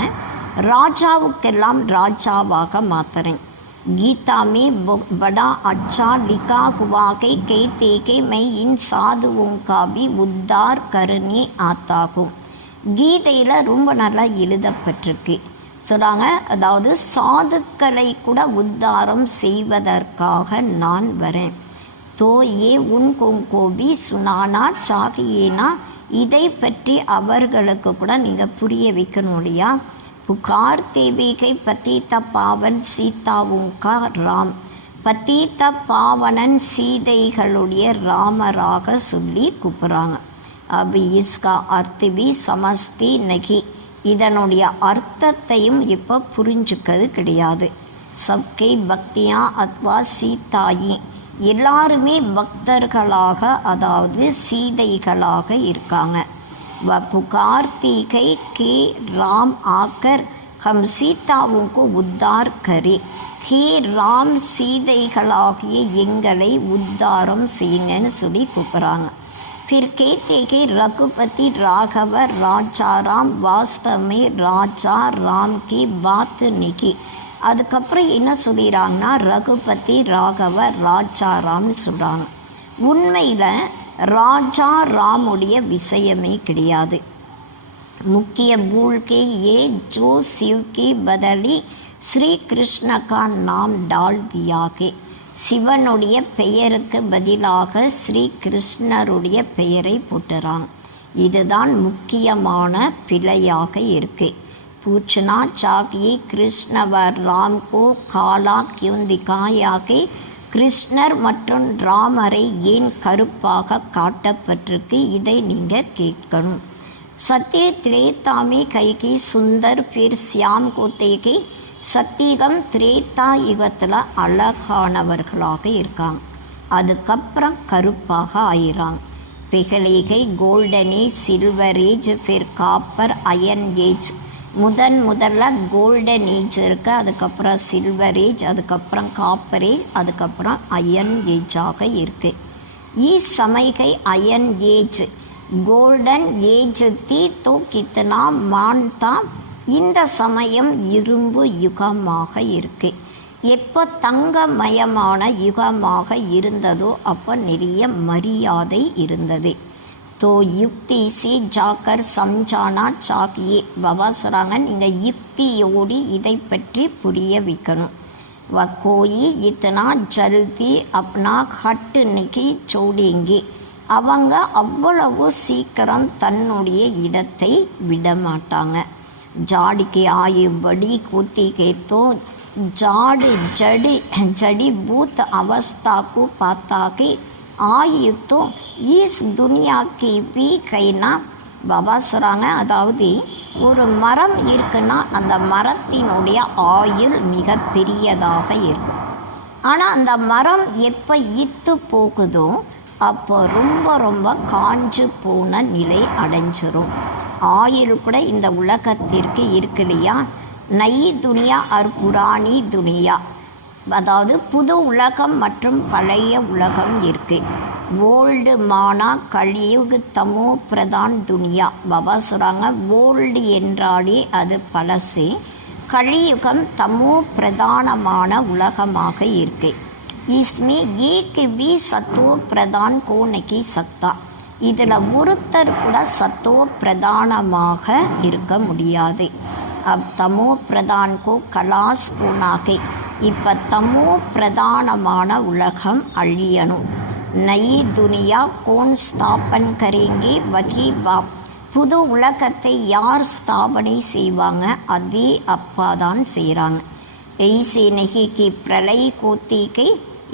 ராஜாவுக்கெல்லாம் ராஜாவாக மாத்துறேன். गीता में बड़ा अच्छा लिखा हुआ है, कहते कि मैं इन साधुओं का भी उद्धार करने आता हूँ. கீதையில் ரொம்ப நல்லா எழுதப்பட்டிருக்கு. சொல்கிறாங்க. அதாவது சாதுக்களை கூட உத்தாரம் செய்வதற்காக நான் வரேன். தோ ஏ உன் கோபி சுனானா சாகியேனா, இதை பற்றி அவர்களுக்கு கூட நீங்கள் புரிய வைக்கணும் இல்லையா. புகார் தேவிகை பத்தீத்த பாவன் சீதாவுங்கா ராம், பத்தீத்த பாவனன் சீதைகளுடைய ராமராக சொல்லி கூப்பிட்றாங்க. அபி இஸ்கா அர்த்த பி சமஸ்தி நகி, இதனுடைய அர்த்தத்தையும் இப்போ புரிஞ்சுக்கிறது கிடையாது. சப்கை பக்தியா அத்வா சீதாயி, எல்லாருமே பக்தர்களாக அதாவது சீதைகளாக இருக்காங்க. வ புகார்த்திகை கே ராம் ஆக்கர் ஹம் சீதாவுக்கு உத்தார் கரே, ஹே ராம் சீதைகளாகிய எங்களை உத்தாரம் செய்யுங்கன்னு சொல்லி கூப்பிட்றாங்க. फिर कहते कि रघुपति राघव राजा राम वास्तव में राजा राम की बात निकी. அதுக்கப்புறம் என்ன சொல்லிடுறாங்கன்னா ரகுபதி ராகவ ராஜா ராம்னு சொல்கிறாங்க. உண்மையில் ராஜா ராமுடைய விஷயமே கிடையாது. मुख्य भूल के ये जो शिव की बदली श्री कृष्ण का नाम डाल दिया के, சிவனுடைய பெயருக்கு பதிலாக ஸ்ரீ கிருஷ்ணருடைய பெயரை போட்டுறாங்க. இதுதான் முக்கியமான பிழையாக இருக்கு. பூச்சனா சாகியே கிருஷ்ணவர் ராம் கோ காலா கியூ திகாயா கே, கிருஷ்ணர் மற்றும் ராமரை ஏன் கருப்பாக காட்டப்பட்டிருக்கு, இதை நீங்கள் கேட்கணும். சத்ய திரேதாமி கைகி சுந்தர் பிர் சியாம் கோத்தேகி, சத்தியகம் திரேதா யுகத்தில் அழகானவர்களாக இருக்காங்க, அதுக்கப்புறம் கருப்பாக ஆயிறாங்க. பிகலிகை கோல்டன் ஏஜ், சில்வர் ஏஜ், பிர் காப்பர் அயன் ஏஜ். முதல்ல கோல்டன் ஏஜ் இருக்குது, அதுக்கப்புறம் சில்வர் ஏஜ், அதுக்கப்புறம் காப்பர் ஏஜ், அதுக்கப்புறம் அயன் ஏஜாக இருக்குது. சமைகை அயன் ஏஜ் கோல்டன் ஏஜ் தீ தோ கித்தனா மான்தா, இந்த சமயம் இரும்பு யுகமாக இருக்கு. எப்போ தங்கமயமான யுகமாக இருந்ததோ அப்போ நிறைய மரியாதை இருந்தது. தோ யுக்தி சி ஜாக்கர் சம்ஜானா சாகியே, பாபா சொல்கிறாங்க நீங்கள் யுக்தியோடு இதை பற்றி புரிய வைக்கணும். வ கோயி இத்தனா ஜல்தி அப்னா ஹட் நிகி சோடிங்கி, அவங்க அவ்வளவு சீக்கிரம் தன்னுடைய இடத்தை விடமாட்டாங்க. जाड़ के आयु बड़ी होती है तो जाड़ जड़ी भूत अवस्था को पाता के आयु तो इस दुनिया की भी कहना. பாபா சொல்கிறாங்க, அதாவது ஒரு மரம் இருக்குன்னா அந்த மரத்தினுடைய ஆயுள் மிக பெரியதாக இருக்கும். ஆனால் அந்த மரம் எப்போ இத்து போகுதோ அப்போ ரொம்ப காஞ்சு போன நிலை அடைஞ்சிரும். ஆயுள் கூட இந்த உலகத்திற்கு இருக்கு இல்லையா. நை துனியா அர் புராணி துனியா, அதாவது புது உலகம் மற்றும் பழைய உலகம் இருக்குது. ஓல்டு மானா கலியுக் தமோ பிரதான் துனியா. பாபா சொல்கிறாங்க ஓல்டு என்றாலே அது பழசு, கலியுகம் தமோ பிரதானமான உலகமாக இருக்குது. இஸ்மே ஏக் வி சத்தோ பிரதான் கோனகி சத்தா, இதில் ஒருத்தர் கூட சத்தோ பிரதானமாக இருக்க முடியாது. அப் தமோ பிரதான் கோ கலாஸ் கோனாகை, இப்போ தமோ பிரதானமான உலகம் அழியணும். நை துனியா கோன் ஸ்தாபன் கரேங்கே வகி பாப், புது உலகத்தை யார் ஸ்தாபனை செய்வாங்க, அதே அப்பா தான் செய்கிறாங்க. எய்சே நெகிக்கு பிரளய கோத்திகை,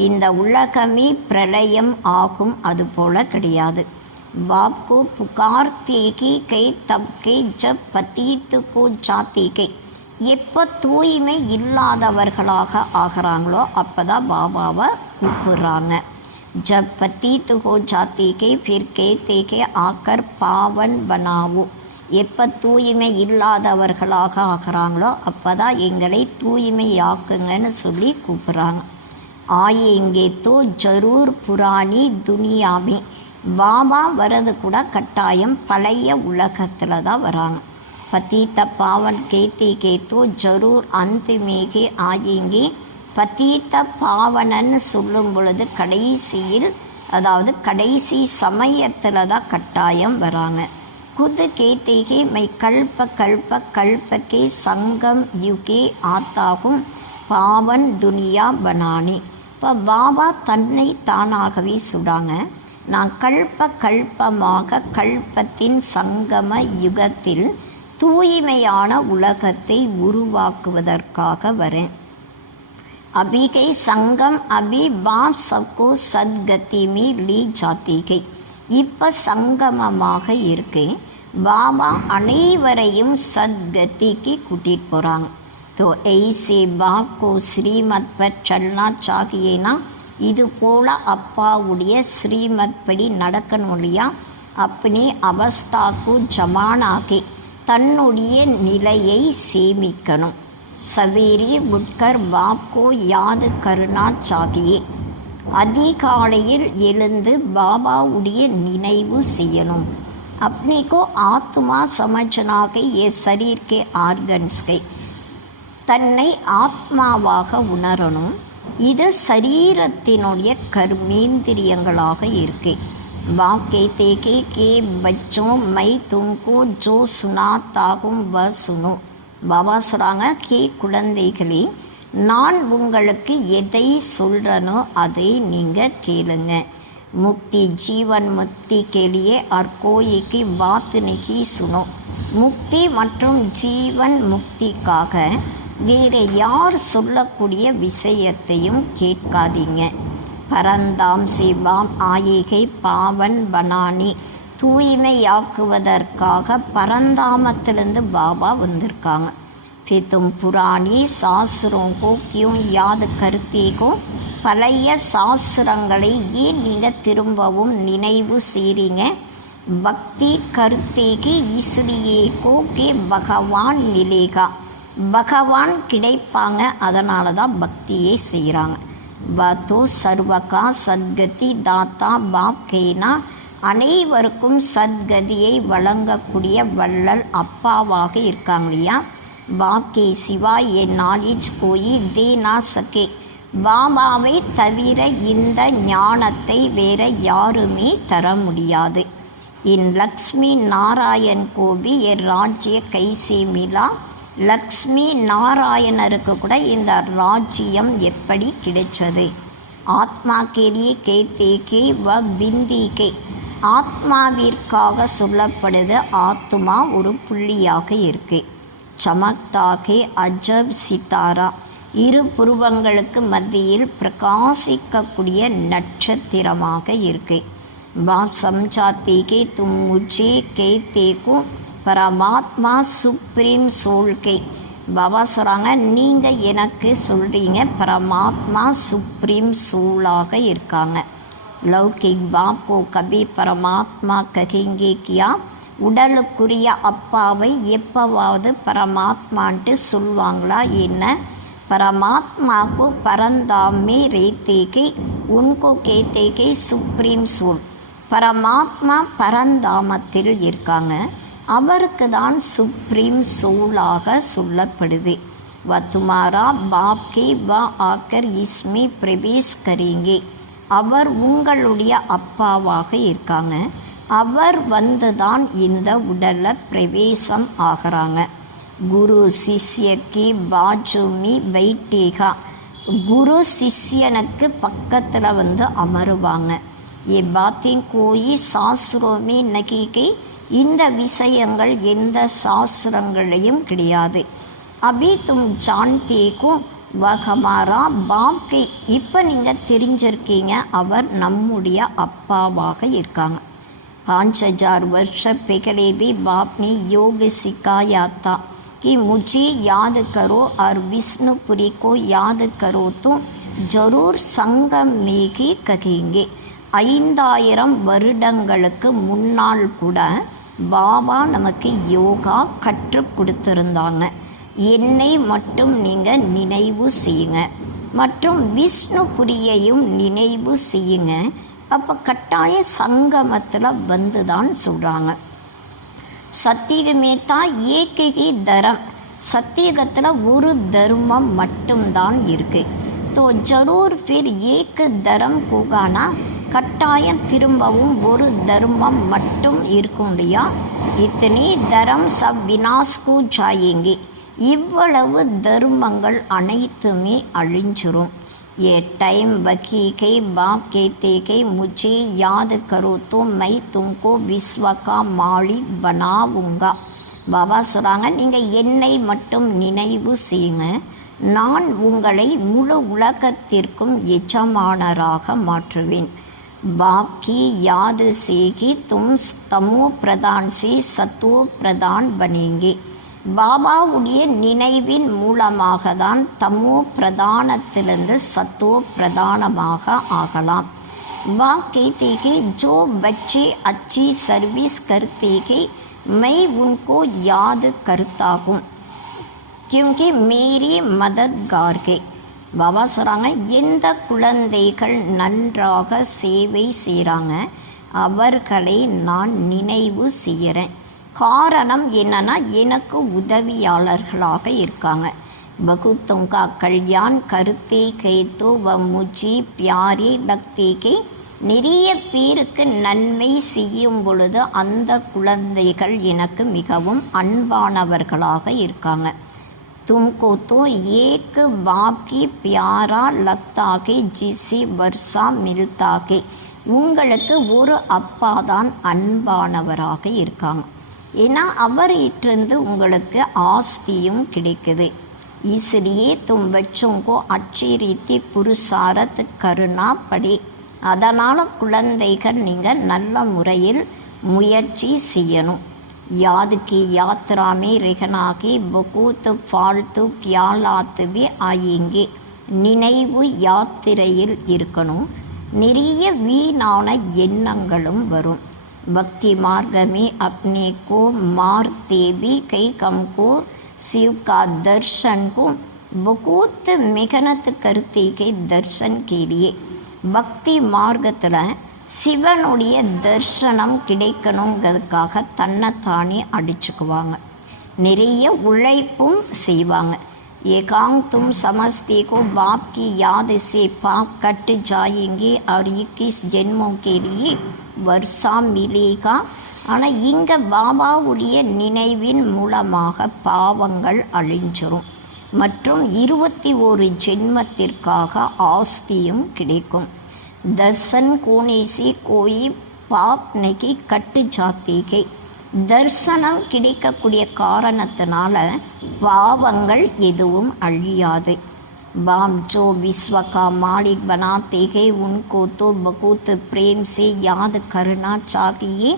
இந்த உலகமே பிரளயம் ஆகும், அது போல கிடையாது. बाप को पुकारते कि कई तब के जब पतीत को जाते के, எப்போ தூய்மை இல்லாதவர்களாக ஆகிறாங்களோ அப்போ தான் பாபாவை கூப்பிடுறாங்க. ஜப் பத்தீத் ஹோ ஜாத்தி கே ஃபிர் கேத்தே கே ஆக்கர் பாவன் பனாவோ, எப்போ தூய்மை இல்லாதவர்களாக ஆகிறாங்களோ அப்போ தான் எங்களை தூய்மையாக்குங்கன்னு சொல்லி கூப்பிட்றாங்க. ஆயேங்கே தோ ஜரூர் புராணி துனியாமி, பாபா வர்றது கூட கட்டாயம் பழைய உலகத்தில் தான் வராங்க. பத்தீத்த பாவன் கேத்தி கேத்தோ ஜரூர் அந்த மேகே ஆயேங்கே, பத்தீத்த பாவனன்னு சொல்லும் பொழுது கடைசியில், அதாவது கடைசி சமயத்தில் தான் கட்டாயம் வராங்க. खुद कहते हैं मैं कल्प कल्प कल्प के संगम युगे ஆத்தாகும் பாவன் துனியா பனானி. இப்போ பாபா தன்னை தானாகவே சொல்கிறாங்க, நான் கல்ப கல்பமாக கல்பத்தின் சங்கம யுகத்தில் தூய்மையான உலகத்தை உருவாக்குவதற்காக வரேன். अभी के संगम अभी बाप सबको सद्गति में ली जाती है. இப்போ சங்கமமாக இருக்கு, பாபா அனைவரையும் சத்கதிக்கு கூட்டிட்டு போகிறாங்க. तो ऐसे बाप को श्रीमत पर चलना चाहिए ना. இது போல் அப்பாவுடைய ஸ்ரீமத் படி நடக்கணும் இல்லையா. अपनी अवस्था को जमानाके தன்னுடைய நிலையை சேமிக்கணும். सवेरे उठकर बाप को याद करना चाहिए. அதிகாலையில் எழுந்து பாபாவுடைய நினைவு செய்யணும். अपने को आत्मा समझना के ये शरीर के आर्गन्स के தன்னை ஆத்மாவாக உணரணும். இது சரீரத்தினுடைய கர்மேந்திரியங்களாக இருக்கு. बाप कहते कि बच्चों मैं तुमको जो सुनाता हूँ वह सुनो. பாபா சொல்கிறாங்க, கே குழந்தைகளே, நான் உங்களுக்கு எதை சொல்கிறனோ அதை நீங்கள் கேளுங்க. முக்தி ஜீவன் முக்தி கேளியே அர்கோயிக்கு பாத்து நிகி சுனோ. முக்தி மற்றும் ஜீவன் முக்திக்காக வேறு யார் சொல்லக்கூடிய விஷயத்தையும் கேட்காதீங்க. பரந்தாம் சிவாம் ஆயிகை பாவன் பனானி. தூய்மையாக்குவதற்காக பரந்தாமத்திலிருந்து பாபா வந்திருக்காங்க. फिर तुम पुरानी शास्त्रों को क्यों याद करते हो. பழைய சாஸ்திரங்களை ஏன் நீங்கள் திரும்பவும் நினைவு செய்கிறீங்க. பக்தி கருத்தேக்கு इसलिए को के பகவான் மிலேகா. பகவான் கிடைப்பாங்க, அதனால தான் பக்தியை செய்கிறாங்க. வதோ சர்வகா சத்கதி தாத்தா பாப் கேனா. அனைவருக்கும் சத்கதியை வழங்கக்கூடிய வள்ளல் அப்பாவாக இருக்காங்க இல்லையா. बाप के सिवा ये नालेज कोई दे ना सके. பாபாவை தவிர இந்த ஞானத்தை வேற யாருமே தர முடியாது. इन लक्ष्मी नारायण को भी ये राज्य कैसे मिला. லக்ஷ்மி நாராயணருக்கு கூட இந்த ராஜ்யம் எப்படி கிடைச்சது. ஆத்மா கேலியே கேட்டேக்கே வ பிந்திக்கே. ஆத்மாவிற்காக சொல்லப்படுது, ஆத்மா ஒரு புள்ளியாக இருக்கு. சமக்தாகே அஜப் சித்தாரா. இரு புருவங்களுக்கு மத்தியில் பிரகாசிக்கக்கூடிய நட்சத்திரமாக இருக்கு. பாப் சம்சாத்தே கே தும் முझे कहते को பரமாத்மா சுப்ரீம் சோல் கே. பாபா சொல்கிறாங்க, நீங்கள் எனக்கு சொல்கிறீங்க பரமாத்மா சுப்ரீம் சோலாக இருக்காங்க. லௌகிக் பாப் கோ கபி பரமாத்மா ககேங்கே கியா. உடலுக்குரிய அப்பாவை எப்போவாவது பரமாத்மான்ட்டு சொல்லுவாங்களா என்ன. பரமாத்மாவுக்கு பரந்தாமே ரேத்தேகே உன்கோ கேத்தேகே சுப்ரீம் சோல். பரமாத்மா பரந்தாமத்தில் இருக்காங்க, அவருக்கு தான் சுப்ரீம் சோலாக சொல்லப்படுது. வ துமாரா பாப் கே வ ஆக்கர் இஸ்மே பிரவேஷ் கரீங்கே. அவர் உங்களுடைய அப்பாவாக இருக்காங்க, அவர் வந்து தான் இந்த உடலில் பிரவேசம் ஆகிறாங்க. குரு சிஷ்யக்கு பாஜுமி பைட்டேகா. குரு சிஷ்யனுக்கு பக்கத்தில் வந்து அமருவாங்க. ஏ பாத்தின் கோயி சாஸ்திரமே நகிகை. இந்த விஷயங்கள் எந்த சாஸ்திரங்களையும் கிடையாது. அபி தும் ஜான்தேக்கும் வகமாரா பாப்கே. இப்போ நீங்கள் தெரிஞ்சிருக்கீங்க, அவர் நம்முடைய அப்பாவாக இருக்காங்க. 5000 वर्ष पहले भी बाप ने योग सिखाया था कि मुझे याद करो और विष्णुपुरी को याद करो तो जरूर संगम में ही कहेंगे. 5000 வருடங்களுக்கு முன்னால் கூட பாபா நமக்கு யோகா கற்றுக் கொடுத்துருந்தாங்க. என்னை மட்டும் நீங்கள் நினைவு செய்யுங்க, மற்றும் விஷ்ணுபுரியையும் நினைவு செய்யுங்க. அப்போ கட்டாய சங்கமத்தில் வந்து தான் சொல்கிறாங்க. சத்தியமே தான் ஏகி தரம். சத்தியகத்தில் ஒரு தர்மம் மட்டும்தான் இருக்குது. तो जरूर फिर एक धर्म होगा ना. கட்டாயம் திரும்பவும் ஒரு தர்மம் மட்டும் இருக்கும் இல்லையா, இத்தனை தரம் சப் வினாஸ்கு ஜாயேங்கே, இவ்வளவு தர்மங்கள் அனைத்துமே அழிஞ்சிரும். ये टाइम वकी के बाप कहते के मुझे याद करो तो मैं तुमको विश्व का मालिक बनाऊंगा. பாபா சொல்கிறாங்க, நீங்கள் என்னை மட்டும் நினைவு செய்யுங்க, நான் உங்களை முழு உலகத்திற்கும் எஜமானராக மாற்றுவேன். बाप की याद से ही तुम तमो प्रधान से सतो प्रधान बनेंगे. பாபாவுடைய நினைவின் மூலமாக தான் தமோ பிரதானத்திலிருந்து சத்தோ பிரதானமாக ஆகலாம். बाप कहते कि जो बच्चे अच्छी सर्विस करते हैं मैं उनको याद करता हूँ क्योंकि मेरी मददगार है. பாபா சொல்கிறாங்க, எந்த குழந்தைகள் நன்றாக சேவை செய்கிறாங்க அவர்களை நான் நினைவு செய்கிறேன். காரணம் என்னன்னா, எனக்கு உதவியாளர்களாக இருக்காங்க. बहुतों का कल्याण करते गए तो वह मुझे प्यारे लगते के, நிறைய பேருக்கு நன்மை செய்யும் பொழுது அந்த குழந்தைகள் எனக்கு மிகவும் அன்பானவர்களாக இருக்காங்க. तुमको तो एक बाप की प्यारा लगता के जिसे वर्षा मिलता के, உங்களுக்கு ஒரு அப்பா தான் அன்பானவராக இருக்காங்க. ஏன்னா அவரிட்டிருந்து உங்களுக்கு ஆஸ்தியும் கிடைக்குது. इसलिए तुम बच्चों को अच्छी रीति पुरुषार्थ करना पड़े. அதனால் குழந்தைகள் நீங்கள் நல்ல முறையில் முயற்சி செய்யணும். याद की यात्रा में रहना के बहुत फालतू ख्यालात भी आएंगे. நினைவு யாத்திரையில் இருக்கணும், நிறைய வீணான எண்ணங்களும் வரும். भक्ति मार्ग में अपने को मारते भी कई कम को शिव का दर्शन को बहुत मेहनत करते के दर्शन के लिए. பக்தி மார்க்கத்தில் சிவனுடைய தர்சனம் கிடைக்கணுங்கிறதுக்காக தன்னைத்தானே அடிச்சுக்குவாங்க, நிறைய உழைப்பும் செய்வாங்க. एकांत तुम समझते को बाप की याद से पाप कट जाएंगे और 21 जन्मों के लिए वर्षा मिलेगा. ஆனால் இங்கே பாபாவுடைய நினைவின் மூலமாக பாவங்கள் அழிஞ்சிரும் மற்றும் 21 ஜென்மத்திற்காக ஆஸ்தியும் கிடைக்கும். தர்சன் கோனே से कोई पाप नहीं कट जाते हैं. தர்சனம் கிடைக்கக்கூடிய காரணத்தினால பாவங்கள் எதுவும் அழியாது. बाप जो विश्व का मालिक बनाते हैं उनको तो बहुत प्रेम से याद करना चाहिए.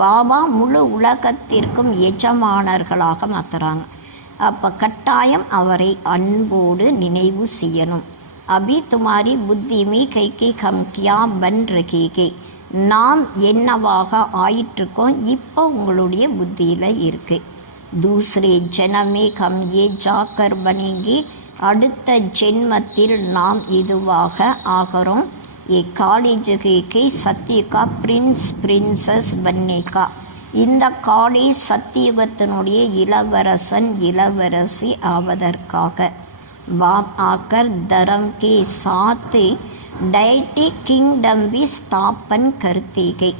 பாபா முழு உலகத்திற்கும் எஜமானர்களாக மாற்றுறாங்க. அப்போ கட்டாயம் அவரை அன்போடு நினைவு செய்யணும். अभी तुम्हारी बुद्धि में कई के हम क्या बन रहे हैं, நாம் என்னவாக ஆயிட்டிருக்கோம் இப்போ உங்களுடைய புத்தியில் இருக்கு. दूसरे जन्म में हम ये जाकर बनेंगे, அடுத்த ஜென்மத்தில் நாம் இதுவாக ஆகிறோம். ये காலேஜ் के सत्य का प्रिंस प्रिंसेस बनने का, இந்த காலேஜ் சத்தியுகத்தினுடைய இளவரசன் இளவரசி ஆவதற்காக. बाप आकर धर्म के साथ டயட்டி கிங்டம் வி ஸ்தாபன் கர்த்திகை.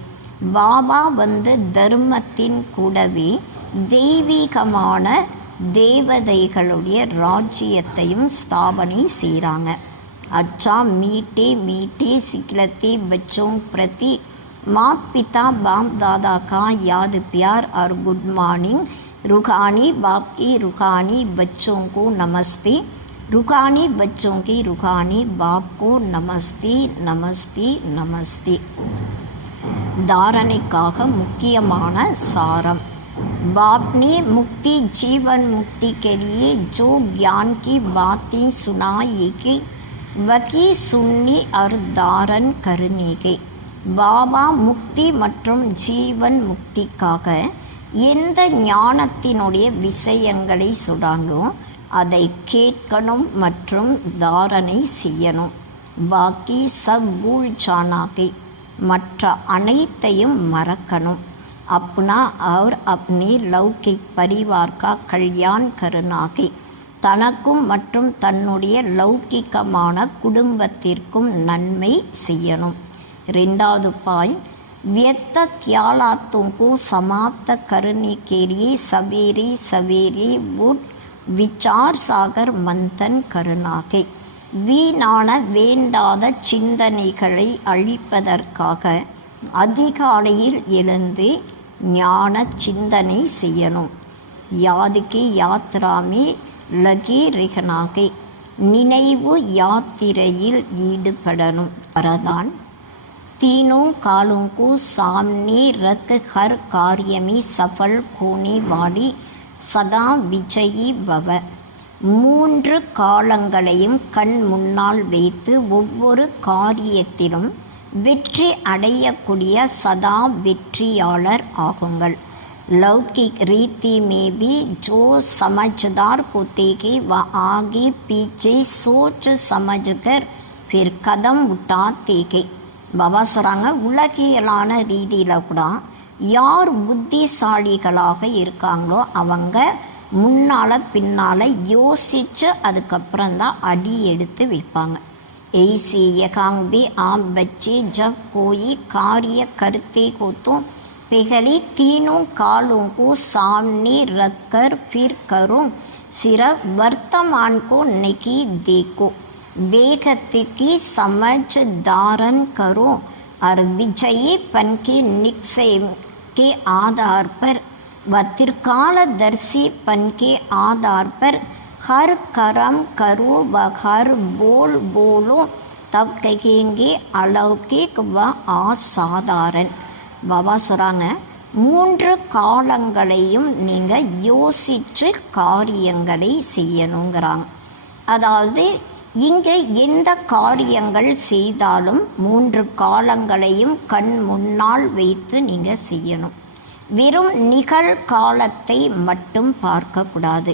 பாபா வந்து தர்மத்தின் கூடவே தெய்வீகமான தேவதைகளுடைய ராஜ்யத்தையும் ஸ்தாபனை செய்கிறாங்க. अच्छा मीठे मीठे सिखलते बच्चों प्रति माता पिता बाप दादा का याद प्यार और गुड मॉर्निंग. रूहानी बाप की रूहानी बच्चों को नमस्ते, रूहानी बच्चों की रूहानी बाप को नमस्ते नमस्ते नमस्ते. धारणைக்காக முக்கியமான சாரம். बाप ने मुक्ति जीवन मुक्ति के लिए जो ज्ञान की बातें सुनाई कि वकी सुनने और धारण करने के. பாபா முக்தி மற்றும் ஜீவன் முக்திக்காக எந்த ஞானத்தினுடைய விஷயங்களை சொல்கிறாங்களோ அதை கேட்கணும் மற்றும் தாரணை செய்யணும். பாக்கி சப் பூல் ஜானாகே, மற்ற அனைத்தையும் மறக்கணும். अपना और अपने लौकिक परिवार का कल्याण करना के, தனக்கும் மற்றும் தன்னுடைய லௌகிகமான குடும்பத்திற்கும் நன்மை செய்யணும். ரெண்டாவது பாயிண்ட், व्यक्त ख्यालातों को समाप्त करने के लिए सवेरे सवेरे उठ विचार सागर मंथन करना है. வீணான வேண்டாத சிந்தனைகளை அழிப்பதற்காக அதிகாலையில் எழுந்து ஞான சிந்தனை செய்யணும். யாதுக்கு யாத்ராமே லகே ரிகனாகை, நினைவு யாத்திரையில் ஈடுபடணும். வரதான் तीनों कालों को सामने रख हर कार्य में सफल होने वाली सदा विजयी भव. மூன்று காலங்களையும் கண் முன்னால் வைத்து ஒவ்வொரு காரியத்திலும் வெற்றி அடையக்கூடிய சதா வெற்றியாளர் ஆகுங்கள். लौकिक रीति में भी जो समझदार होते कि वह आगे पीछे सोच समझकर फिर कदम उठाते कि. பாபா சொல்கிறாங்க, உலகியலான ரீதியில் கூட யார் புத்திசாலிகளாக இருக்காங்களோ அவங்க முன்னால் பின்னால் யோசித்து அதுக்கப்புறம்தான் அடி எடுத்து வைப்பாங்க. ऐसे यकांग भी आप बच्चे जब कोई कार्य करते हो तो पहले तीनों कालों को सामने रखकर फिर करो. सिर्फ वर्तमान को नहीं देखो, वेगत की समझ धारण करो और विजयी पन के निश्चय के आधार पर व त्रिकालदर्शीपन के आधार पर हर कर्म करो व हर बोल बोलो, तब कहेंगे अलौकिक व असाधारण. பாபா சொல்கிறாங்க, மூன்று காலங்களையும் நீங்கள் யோசித்து காரியங்களை செய்யணுங்கிறாங்க. அதாவது இங்கே எந்த காரியங்கள் செய்தாலும் மூன்று காலங்களையும் கண் முன்னால் வைத்து நீங்கள் செய்யணும். வெறும் நிகழ்காலத்தை மட்டும் பார்க்கக்கூடாது.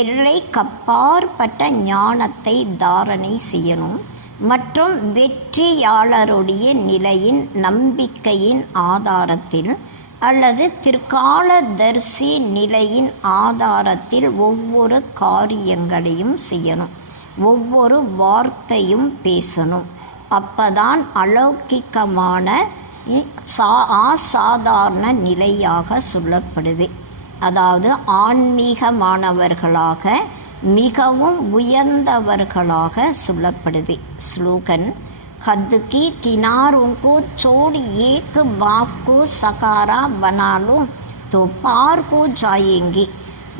எல்லைக்கப்பாற்பட்ட ஞானத்தை தாரணை செய்யணும். மற்றும் வெற்றியாளருடைய நிலையின் நம்பிக்கையின் ஆதாரத்தில் அல்லது திற்காலதர்சி நிலையின் ஆதாரத்தில் ஒவ்வொரு காரியங்களையும் செய்யணும். ஒவ்வொரு வார்த்தையும் பேசணும். அப்பதான் அலௌகிக்கமான அசாதாரண நிலையாக சொல்லப்படுது. அதாவது ஆன்மீகமானவர்களாக மிகவும் உயர்ந்தவர்களாக சொல்லப்படுது. ஸ்லோகன், हद की किनारों को छोड़ एक बाप को सकारा बना लो तो पार हो जाएंगे.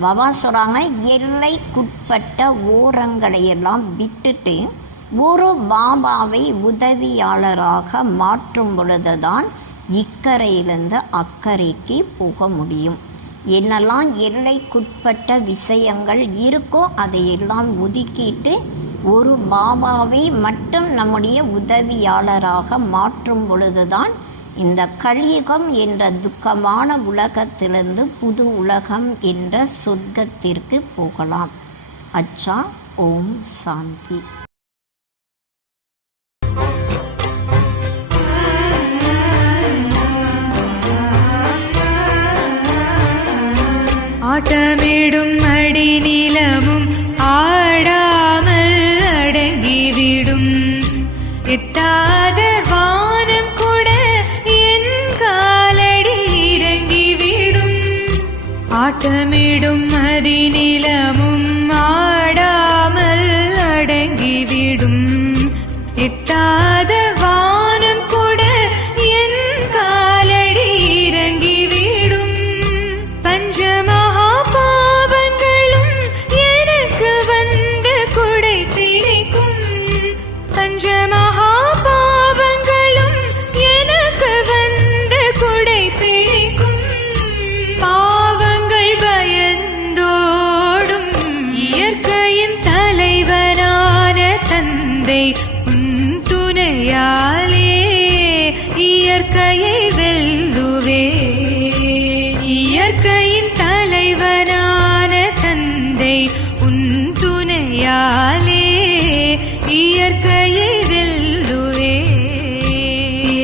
பாபா சொல்கிறாங்க, எல்லைக்குட்பட்ட ஓரங்களையெல்லாம் விட்டுட்டு ஒரு பாபாவை உதவியாளராக மாற்றும் பொழுதுதான் இக்கரையிலிருந்து அக்கறைக்கு போக முடியும். என்னெல்லாம் எல்லைக்குட்பட்ட விஷயங்கள் இருக்கோ அதையெல்லாம் ஒதுக்கிட்டு ஒரு பாபாவை மட்டும் நம்முடைய உதவியாளராக மாற்றும் பொழுதுதான் இந்த கலியுகம் என்ற துக்கமான உலகத்திலிருந்து புது உலகம் என்ற சொர்க்கத்திற்கு போகலாம். அச்சா, ஓம் சாந்தி. ஆட்டமிடும் அடி நிலமும் ஆடாமல் அடங்கிவிடும். எட்டாத வானம் கூட என் காலடி இறங்கிவிடும். ஆட்டமிடும் அடி நிலமும் ஆடாமல் அடங்கிவிடும். எட்டாத வானம் கூட என் காலடி இறங்கிவிடும். பஞ்சமகா பாவங்களும் எனக்கு வந்து குடை பிடிக்கும். பஞ்சமகா பாவங்களும் எனக்கு வந்து குடை பிடிக்கும். பாவங்கள் பயந்தோடும் இயற்கையின் தலைவனான தந்தை உன் துணையாலே இயற்கையை வெல்லுவே. இயற்கையின் தலைவனான தந்தை உன் துணையாலே இயற்கையை வெல்லுவே.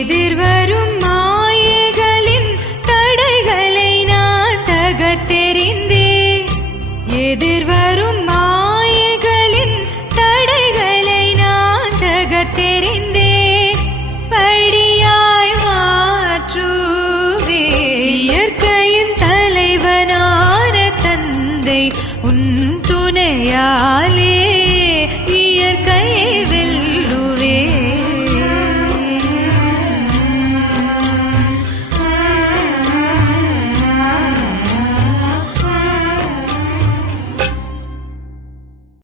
எதிர்வரும் மாயைகளின் தடைகளை நான் தகர்த்தெறிந்து